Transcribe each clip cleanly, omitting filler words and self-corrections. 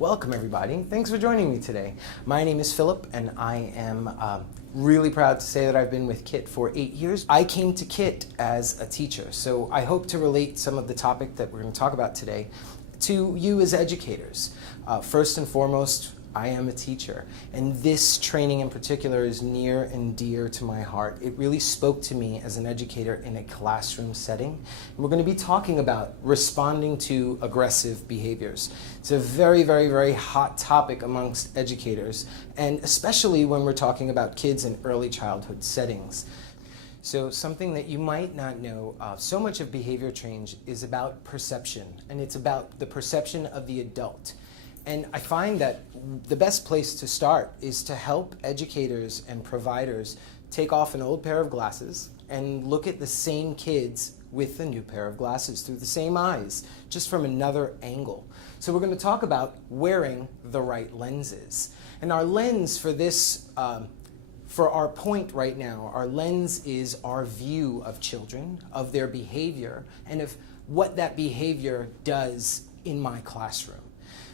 Welcome everybody. Thanks for joining me today. My name is Philip and I am really proud to say that I've been with KIT for 8 years. I came to KIT as a teacher, so I hope to relate some of the topic that we're going to talk about today to you as educators. First and foremost, I am a teacher, and this training in particular is near and dear to my heart. It really spoke to me as an educator in a classroom setting. And we're going to be talking about responding to aggressive behaviors. It's a very, very, very hot topic amongst educators, and especially when we're talking about kids in early childhood settings. So something that you might not know, so much of behavior change is about perception, and it's about the perception of the adult. And I find that the best place to start is to help educators and providers take off an old pair of glasses and look at the same kids with a new pair of glasses through the same eyes, just from another angle. So we're going to talk about wearing the right lenses. And our lens for this, for our point right now, our lens is our view of children, of their behavior, and of what that behavior does in my classroom.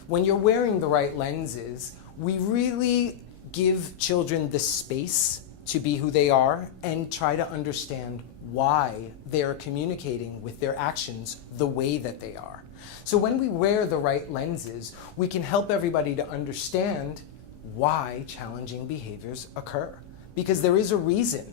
When you're wearing the right lenses, we really give children the space to be who they are and try to understand why they are communicating with their actions the way that they are. So when we wear the right lenses, we can help everybody to understand why challenging behaviors occur. Because there is a reason